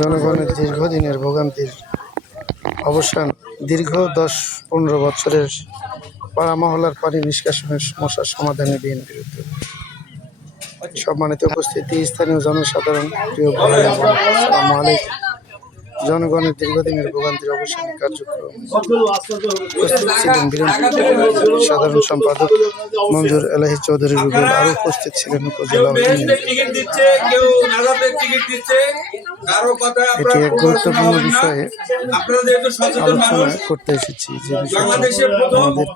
জনগণের দীর্ঘদিনের ভোগান্তির অবসান, দীর্ঘ দশ পনেরো বছরের পাড়া মহলার পানি নিষ্কাশনের সমস্যার সমাধানে বিএনপির উদ্যোগ। সম্মানিত উপস্থিতি, স্থানীয় জনসাধারণ, প্রিয় আসসালামু আলাইকুম। জনগণের দীর্ঘদিনের ভোগান্তির অবসান কার্যক্রম। উপস্থিত ছিলেন বিএনপি সাধারণ সম্পাদক মঞ্জুর এলাহি চৌধুরী রুবেল। আরও উপস্থিত ছিলেন উপজেলা এটি এক গুরুত্বপূর্ণ বিষয়ে আলোচনা করতে এসেছি যে বিষয়টি আমাদের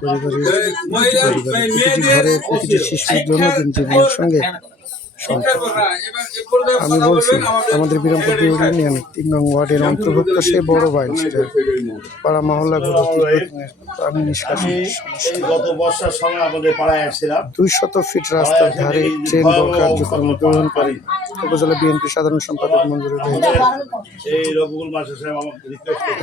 পরিবারের প্রতিটি ঘরে প্রতিটি শিশুর জন্মদিন জীবনের সঙ্গে আমি বলছি, আমাদের বিরামপুর ইউনিয়ন তিন নং ওয়ার্ডের অন্তর্ভুক্ত সে বড় বাইন সেটা পাড়া মহল্লাগুলো গত বর্ষার দুই শত ফিট রাস্তার ধারে ট্রেন কার্যক্রম গ্রহণকারী উপজেলা বিএনপি সাধারণ সম্পাদক মঞ্জুরুল রহিম।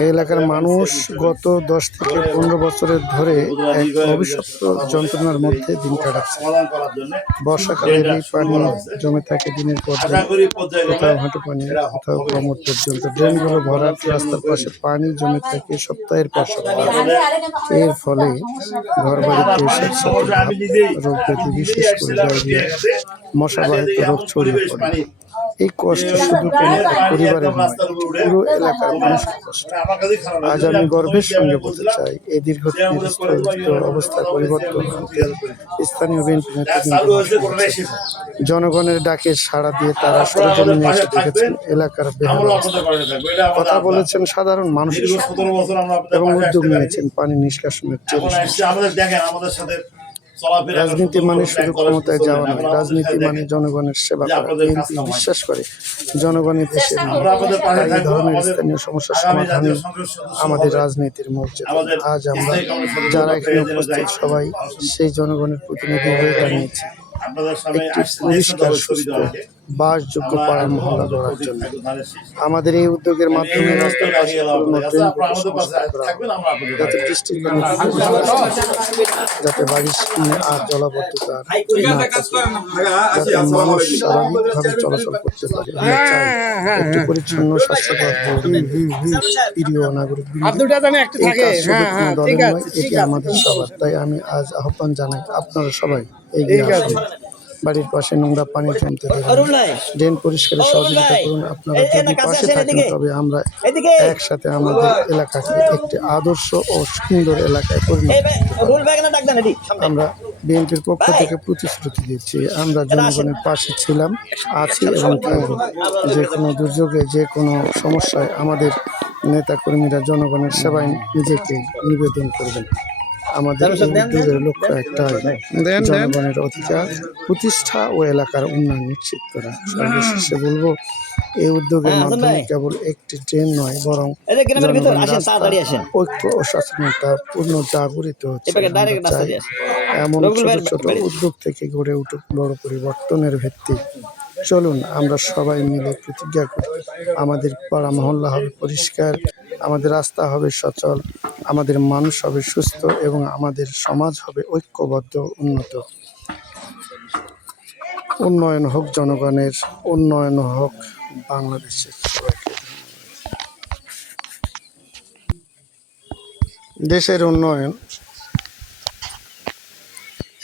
এই এলাকার মানুষ গত দশ থেকে পনেরো বছরের ধরে এক অভিশপ্ত যন্ত্রণার মধ্যে দিন কাটাচ্ছে। বর্ষাকালে এই পানি জমে থাকে দিনের পর কোথাও হাঁটু পানি, কোথাও কোমর পর্যন্ত ড্রেনগুলো ভরাট রাস্তার পাশে পানি জমে থাকে সপ্তাহের পর সপ্তাহ। এর ফলে ঘর বাড়িতে রোগ ব্যাধি বিশেষ করে ডায়রিয়া মশাবাহিত রোগ ছড়িয়ে পড়ে। এই কষ্ট শুধু পরিবারের নয় পুরো এলাকার মানুষের কষ্ট। খারাপ আজ আমি গর্বের সঙ্গে বলতে চাই এই স্থগিত অবস্থার পরিবর্তন স্থানীয় বিএনপি। জনগণের ডাকে সাড়া দিয়ে তারা সরজমিনে এসে দেখেছেন এলাকার কথা বলেছেন সাধারণ মানুষের দীর্ঘ এবং উদ্যোগ নিয়েছেন পানি নিষ্কাশনের আমাদের দেখেন আমাদের সাথে রাজনীতি মানে শুধু ক্ষমতায় যাওয়া নয় রাজনীতি মানে জনগণের সেবা করা। বিএনপি বিশ্বাস করে জনগণের দেশে এই ধরনের স্থানীয় সমস্যার সমাধান আমাদের রাজনীতির মর্যাদা। আজ আমরা যারা এখানে উপস্থিত সবাই সেই জনগণের প্রতিনিধি হয়ে দাঁড়িয়েছি। আপনাদের সামনে একটি পরিষ্কার সুস্থ। বাসযোগ্য পাড়া মহল্লা আমাদের গড়ার জন্য। আমাদের এই উদ্যোগের মাধ্যমে রাস্তার পাশে পুরনো ট্রেন যাতে বৃষ্টির যাতে বাড়ির সামনে আর জলাবদ্ধতা যাতে মানুষ স্বাভাবিকভাবে চলাচল করতে পারে। একটি পরিচ্ছন্ন স্বাস্থ্যকর প্রিয় নাগরিক এটি আমাদের সবার। তাই আমি আজ আহ্বান জানাই আপনারা সবাই এগিয়ে আসুন। বাড়ির পাশে নোংরা পানি জমতে না। ড্রেন পরিষ্কারের সহযোগিতা করুন। আপনারা যদি পাশে থাকেন তবে আমরা একসাথে আমাদের এলাকাকে একটি আদর্শ ও সুন্দর এলাকায় পরিণত আমরা বিএনপির পক্ষ থেকে প্রতিশ্রুতি দিচ্ছি। আমরা জনগণের পাশে ছিলাম আছি এবং থাকব। যে কোনো দুর্যোগে যে কোনো সমস্যায় আমাদের নেতাকর্মীরা জনগণের সেবায় নিজেকে নিবেদন করবেন। আমাদের লক্ষ্য একটা জনগণের অধিকার প্রতিষ্ঠা ও এলাকার উন্নয়ন নিশ্চিত করা। সর্বশেষে বলব এই উদ্যোগের মাধ্যমে কেবল একটি ট্রেন নয় বরং ঐক্য ও সচেতনতা পূর্ণ জাগরিত হচ্ছে। এমন ছোট ছোট উদ্যোগ থেকে গড়ে উঠুক বড় পরিবর্তনের ভিত্তি। চলুন আমরা সবাই মিলে প্রতিজ্ঞা করি আমাদের পাড়া মহল্লা হবে পরিষ্কার আমাদের রাস্তা হবে সচল, আমাদের মানুষ হবে সুস্থ এবং আমাদের সমাজ হবে ঐক্যবদ্ধ উন্নত। উন্নয়ন হোক জনগণের, উন্নয়ন হোক বাংলাদেশের দেশের উন্নয়ন,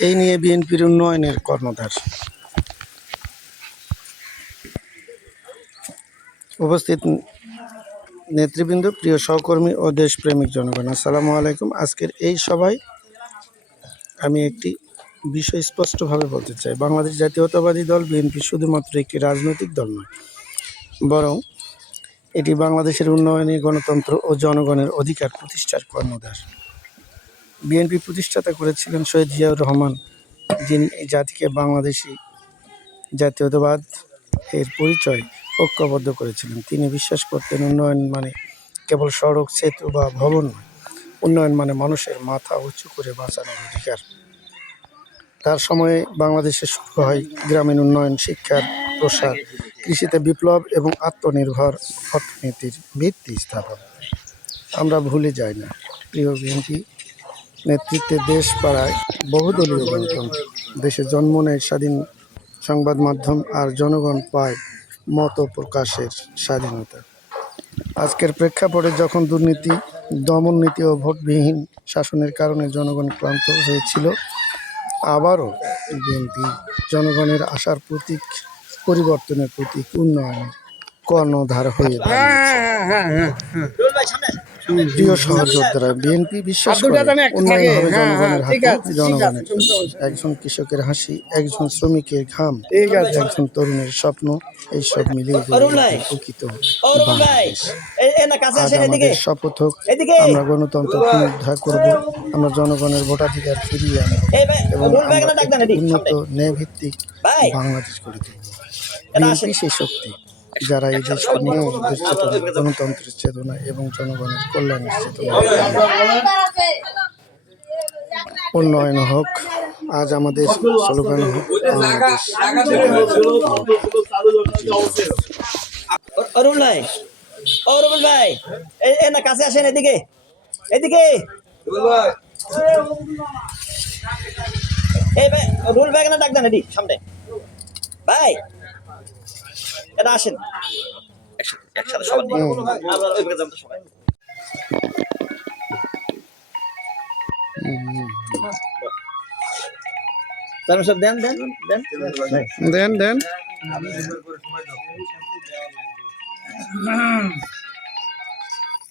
এই নিয়ে বিএনপির উন্নয়নের কর্ণধার। উপস্থিত নেতৃবৃন্দ, প্রিয় সহকর্মী ও দেশপ্রেমিক জনগণ, আসসালামু আলাইকুম। আজকের এই সভায় আমি একটি বিষয় স্পষ্টভাবে বলতে চাই। বাংলাদেশ জাতীয়তাবাদী দল, বিএনপি শুধুমাত্র একটি রাজনৈতিক দল নয়, বরং এটি বাংলাদেশের উন্নয়নে গণতন্ত্র ও জনগণের অধিকার প্রতিষ্ঠার কর্ণধার। বিএনপি প্রতিষ্ঠাতা করেছিলেন শহীদ জিয়াউর রহমান, যিনি জাতিকে বাংলাদেশি জাতীয়তাবাদ এর পরিচয় ঐক্যবদ্ধ করেছিলেন। তিনি বিশ্বাস করতেন উন্নয়ন মানে কেবল সড়ক, সেতু বা ভবন নয়, উন্নয়ন মানে মানুষের মাথা উঁচু করে বাঁচানোর অধিকার। তার সময়ে বাংলাদেশে শুরু হয় গ্রামীণ উন্নয়ন শিক্ষার প্রসার, কৃষিতে বিপ্লব এবং আত্মনির্ভর অর্থনীতির ভিত্তি স্থাপন। আমরা ভুলে যাই না, প্রিয় বিএনপি নেতৃত্বে দেশ পাড়ায় বহুদলীয় গণতন্ত্র। দেশে জন্ম নেয় স্বাধীন সংবাদ মাধ্যম আর জনগণ পায় মত প্রকাশের স্বাধীনতা। আজকের প্রেক্ষাপটে যখন দুর্নীতি, দমন নীতি ও ভোটবিহীন শাসনের কারণে জনগণ ক্লান্ত হয়েছিল, আবারও বিএনপি জনগণের আশার প্রতীক, পরিবর্তনের প্রতীক উন্নয়নের কর্ণধার হয়ে। প্রিয় সহযোদ্ধারা বিএনপি বিশ্বাস করে জনগণের হাতে জনগণের একজন কৃষকের হাসি একজন শ্রমিকের ঘাম একজন তরুণের স্বপ্ন এইসব মিলিয়ে প্রকৃত আজ আমাদের শপথ হোক আমরা গণতন্ত্র পুনরুদ্ধার করব আমরা জনগণের ভোটাধিকার ফিরিয়ে আনব এবং উন্নত সামনে। ন্যায় ভিত্তিক বাংলাদেশ গড়ে তুলব। বিএনপি সেই শক্তি। যারা এই দেশ চেতনা গণতন্ত্রের চেতনা এবং জনগণের কল্যাণের চেতনা উন্নয়ন হোক আজ আমাদের স্লোগান হোক রুবেল ভাই ও রুবেল ভাই এ- না কাছে আসেন এদিকে এদিকে এই ভাই রুল ভাই কেন ডাক দেন এদিকে সামনে ভাই এটা আসেন একসাথে সবাই সব দেন দেন দেন। দেন দেন।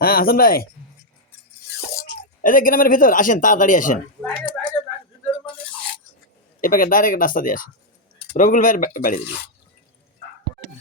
হ্যাঁ হাসান ভাই। এই যে গ্রামের ভিতর আসেন তাড়াতাড়ি আসেন। এই পাকে ডাইরেক্ট রাস্তা দিয়ে আসেন। রবিকুল ভাইয়ের বাড়ি দিবি।